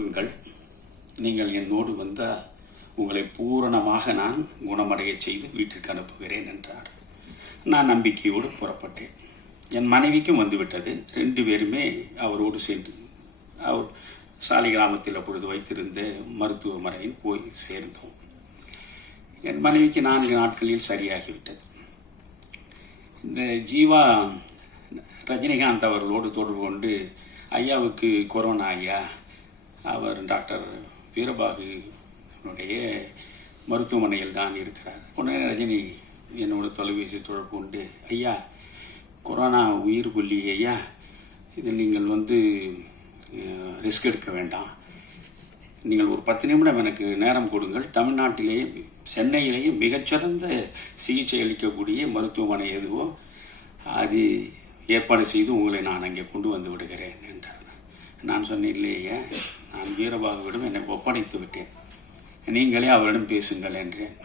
உங்கள். நீங்கள் என்னோடு வந்தால் உங்களை பூரணமாக நான் குணமடைய செய்து வீட்டிற்கு அனுப்புகிறேன் என்றார். நான் நம்பிக்கையோடு புறப்பட்டேன். என் மனைவிக்கும் வந்துவிட்டது. ரெண்டு பேருமே அவரோடு சென்று அவர் சாலி கிராமத்தில் அப்பொழுது வைத்திருந்த மருத்துவமனையில் போய் சேர்ந்தோம். என் மனைவிக்கு நான்கு நாட்களில் சரியாகிவிட்டது. இந்த ஜீவா ரஜினிகாந்த் அவர்களோடு தொடர்பு கொண்டு ஐயாவுக்கு கொரோனா ஐயா? அவர் டாக்டர் வீரபாகுனுடைய மருத்துவமனையில் தான் இருக்கிறார். உடனே ரஜினி என்னோட தொலைபேசி தொடர்பு கொண்டு ஐயா கொரோனா உயிர் கொல்லி ஐயா. இதில் நீங்கள் வந்து ரிஸ்க் எடுக்க வேண்டாம். நீங்கள் ஒரு பத்து நிமிடம் எனக்கு நேரம் கொடுங்கள். தமிழ்நாட்டிலேயே சென்னையிலேயே மிகச்சிறந்த சிகிச்சை அளிக்கக்கூடிய மருத்துவமனை எதுவோ அது ஏற்பாடு செய்து உங்களை நான் அங்கே கொண்டு வந்து விடுகிறேன் என்றார். நான் சொன்னேன் இல்லையே நான் வீரபாகுவிடம் என்னை ஒப்படைத்து விட்டேன். நீங்களே அவரிடம் பேசுங்கள் என்றேன்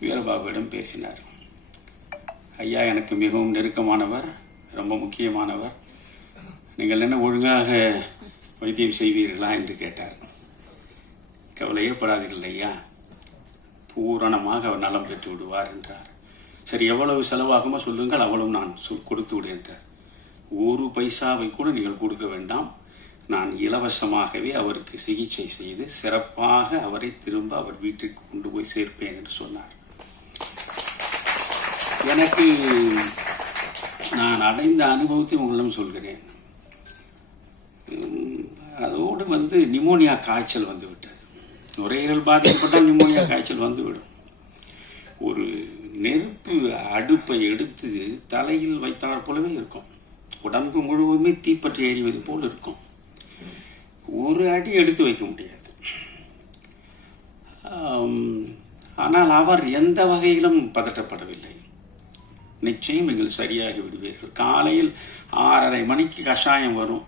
வீரபாகுவிடம் பேசினார். ஐயா எனக்கு மிகவும் நெருக்கமானவர் ரொம்ப முக்கியமானவர். நீங்கள் என்ன ஒழுங்காக வைத்தியம் செய்வீர்களா என்று கேட்டார். கவலை ஏற்படாதீர்கள் ஐயா. பூரணமாக அவர் நலம் பெற்று விடுவார் என்றார். சரி எவ்வளவு செலவாகுமோ சொல்லுங்கள் அவ்வளவு நான் சொல் கொடுத்து விடு என்றார். ஒரு பைசாவை கூட நீங்கள் கொடுக்க வேண்டாம். நான் இலவசமாகவே அவருக்கு சிகிச்சை செய்து சிறப்பாக அவரை திரும்ப அவர் வீட்டிற்கு கொண்டு போய் சேர்ப்பேன் என்று சொன்னார். எனக்கு நான் அடைந்த அனுபவத்தை உங்களிடம் சொல்கிறேன். அதோடு வந்து நிமோனியா காய்ச்சல் வந்து விட்டது நுரையீரல் பாதிக்கப்பட்டால் நிமோனியா காய்ச்சல் வந்துவிடும். ஒரு நெருப்பு அடுப்பை எடுத்து தலையில் வைத்தாற் போலவே இருக்கும். உடம்பு முழுவதுமே தீப்பற்றி எறிவது போல் இருக்கும். ஒரு அடி எடுத்து வைக்க முடியாது. ஆனால் அவர் எந்த வகையிலும் பதட்டப்படவில்லை. நிச்சயம் நீங்கள் சரியாகி விடுவீர்கள். காலையில் ஆறரை மணிக்கு கஷாயம் வரும்.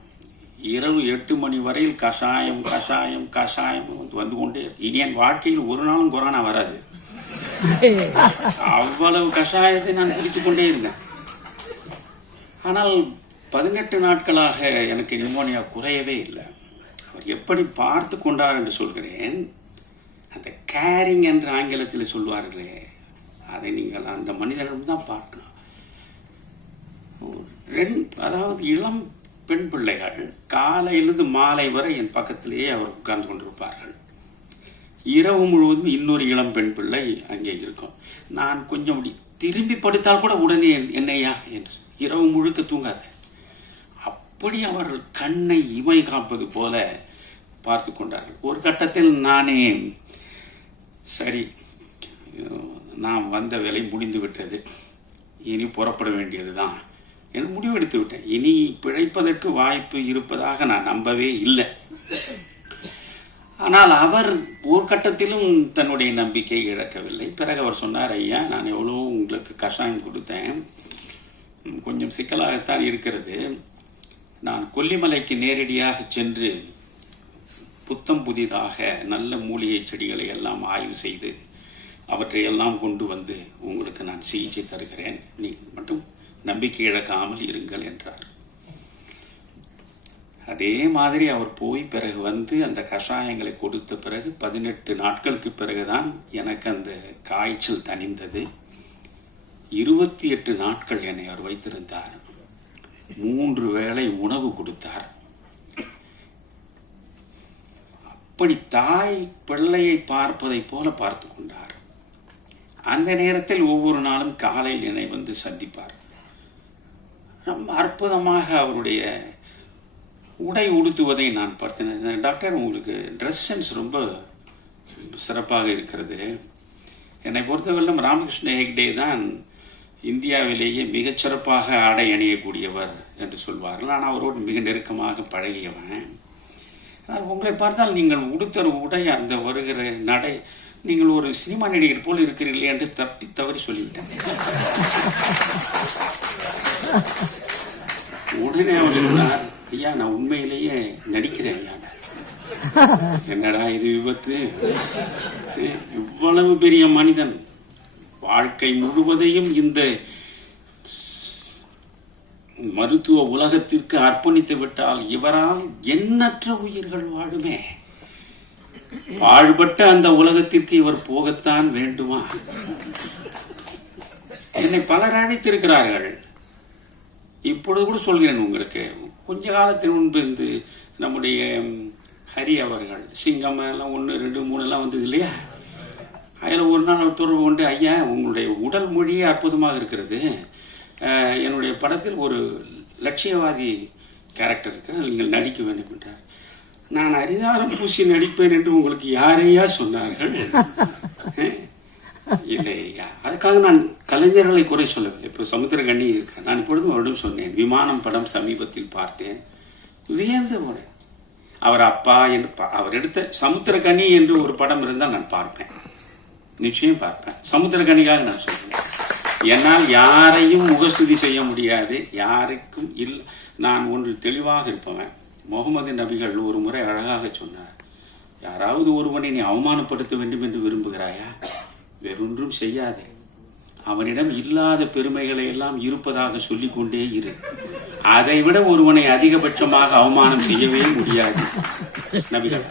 இரவு எட்டு மணி வரையில் கஷாயம் கஷாயம் கஷாயம் வந்து வந்து கொண்டே இனி என் வாழ்க்கையில் ஒரு நாளும் கொரோனா வராது. அவ்வளவு கஷாயத்தை நான் குடித்துக் கொண்டே இருந்தேன். ஆனால் பதினெட்டு நாட்களாக எனக்கு நிமோனியா குறையவே இல்லை. எப்படி பார்த்து கொண்டார் என்று சொல்கிறேன். அந்த கேரிங் என்று ஆங்கிலத்தில் சொல்வார்களே அதை நீங்கள் அந்த மனிதனிடம் தான் பார்க்கணும் ரெண் அதாவது இளம் பெண் பிள்ளைகள் காலையிலிருந்து மாலை வரை என் பக்கத்திலேயே அவர் உட்கார்ந்து கொண்டிருப்பார்கள். இரவு முழுவதும் இன்னொரு இளம் பெண் பிள்ளை அங்கே இருக்கும். நான் கொஞ்சம் அப்படி திரும்பி படுத்தால் கூட உடனே என்னையா என்று இரவு முழுக்க தூங்காத. அப்படி அவர்கள் கண்ணை இமை காப்பது போல பார்த்து கொண்டார்கள் ஒரு கட்டத்தில் நானே சரி நாம் வந்த வேலை முடிந்து விட்டது. இனி புறப்பட வேண்டியதுதான் என்று முடிவெடுத்து விட்டேன். இனி பிழைப்பதற்கு வாய்ப்பு இருப்பதாக நான் நம்பவே இல்லை. ஆனால் அவர் ஒரு கட்டத்திலும் தன்னுடைய நம்பிக்கை இழக்கவில்லை. பிறகு அவர் சொன்னார் ஐயா நான் எவ்வளோ உங்களுக்கு கஷாயம் கொடுத்தேன். கொஞ்சம் சிக்கலாகத்தான் இருக்கிறது. நான் கொல்லிமலைக்கு நேரடியாக சென்று புத்தம் புதிதாக நல்ல மூலிகை செடிகளை எல்லாம் ஆய்வு செய்து அவற்றையெல்லாம் கொண்டு வந்து உங்களுக்கு நான் சிகிச்சை தருகிறேன். நீங்கள் மட்டும் நம்பிக்கை இழக்காமல் இருங்கள் என்றார். அதே மாதிரி அவர் போய் பிறகு வந்து அந்த கஷாயங்களை கொடுத்த பிறகு பதினெட்டு நாட்களுக்கு பிறகுதான் எனக்கு அந்த காய்ச்சல் தணிந்தது. இருபத்தி எட்டு நாட்கள் என்னை அவர் வைத்திருந்தார். மூன்று வேளை உணவு கொடுத்தார். அப்படி தாய் பிள்ளையை பார்ப்பதைப் போல பார்த்து கொண்டார். அந்த நேரத்தில் ஒவ்வொரு நாளும் காலையில் என்னை வந்து சந்திப்பார். ரொம்ப அற்புதமாக அவருடைய உடை உடுத்துவதை நான் பார்த்தேன். டாக்டர் உங்களுக்கு ட்ரெஸ் சென்ஸ் ரொம்ப சிறப்பாக இருக்கிறது. என்னை பொறுத்தவரையிலும் ராமகிருஷ்ண ஹெக்டே தான் இந்தியாவிலேயே மிகச் சிறப்பாக ஆடை அணியக்கூடியவர் என்று சொல்வார்கள். ஆனால் அவரோடு மிக நெருக்கமாக பழகியவன். ஆனால் உங்களை பார்த்தால் நீங்கள் உடுத்தர் உடை அந்த வருகிற நடை நீங்கள் ஒரு சினிமா நடிகர் போல் இருக்கிறீர்களே என்று தப்பி தவறி சொல்லிவிட்டேன். உடனே அவர் சொன்னார் ஐயா நான் உண்மையிலேயே நடிக்கிறேன் ஐயா. என்னடா இது விபத்து? இவ்வளவு பெரிய மனிதன் வாழ்க்கை முழுவதையும் இந்த மருத்துவ உலகத்திற்கு அர்ப்பணித்து விட்டால் இவரால் எண்ணற்ற உயிர்கள் வாழுமே. பாழ்பட்ட அந்த உலகத்திற்கு இவர் போகத்தான் வேண்டுமா? என்னை பலர் அழைத்திருக்கிறார்கள். இப்பொழுது கூட சொல்கிறேன் உங்களுக்கு. கொஞ்ச காலத்தின் முன்பு இருந்து நம்முடைய ஹரி அவர்கள் சிங்கம் எல்லாம் ஒன்று ரெண்டு மூணு எல்லாம் வந்தது இல்லையா? அதில் ஒரு நாள் தொடர்பு கொண்டு ஐயா உங்களுடைய உடல் மொழியே அற்புதமாக இருக்கிறது. என்னுடைய படத்தில் ஒரு லட்சியவாதி கேரக்டர் இருக்கு. நீங்கள் நடிக்க வேண்டும் என்றார். நான் அரிதாரம் பூசி நடிப்பேன் என்று உங்களுக்கு யாரையா சொன்னார்கள்? இல்லை அதுக்காக நான் கலைஞர்களை குறை சொல்லவில்லை. இப்போ சமுத்திரகண்ணி இருக்கு. நான் இப்பொழுதும் அவரிடம் சொன்னேன் விமானம் படம் சமீபத்தில் பார்த்தேன். வியந்து போனேன் அவர் அப்பா என்று அவர் எடுத்த சமுத்திரகனி என்று ஒரு படம் இருந்தால் நான் பார்ப்பேன். நிச்சயம் பார்ப்பேன். சமுத்திரகனிக்காக நான் சொல்றேன். என்னால் யாரையும் முகஸ்துதி செய்ய முடியாது. யாருக்கும் இல் நான் ஒன்று தெளிவாக இருப்பவன். முகமது நபிகள் ஒரு முறை அழகாக சொன்னார். யாராவது ஒருவனை நீ அவமானப்படுத்த வேண்டும் என்று விரும்புகிறாயா? வேறொன்றும் செய்யாதே. அவனிடம் இல்லாத பெருமைகளை எல்லாம் இருப்பதாக சொல்லிக்கொண்டே இரு. அதை விட ஒருவனை அதிகபட்சமாக அவமானம் செய்யவே முடியாது. நபிகள்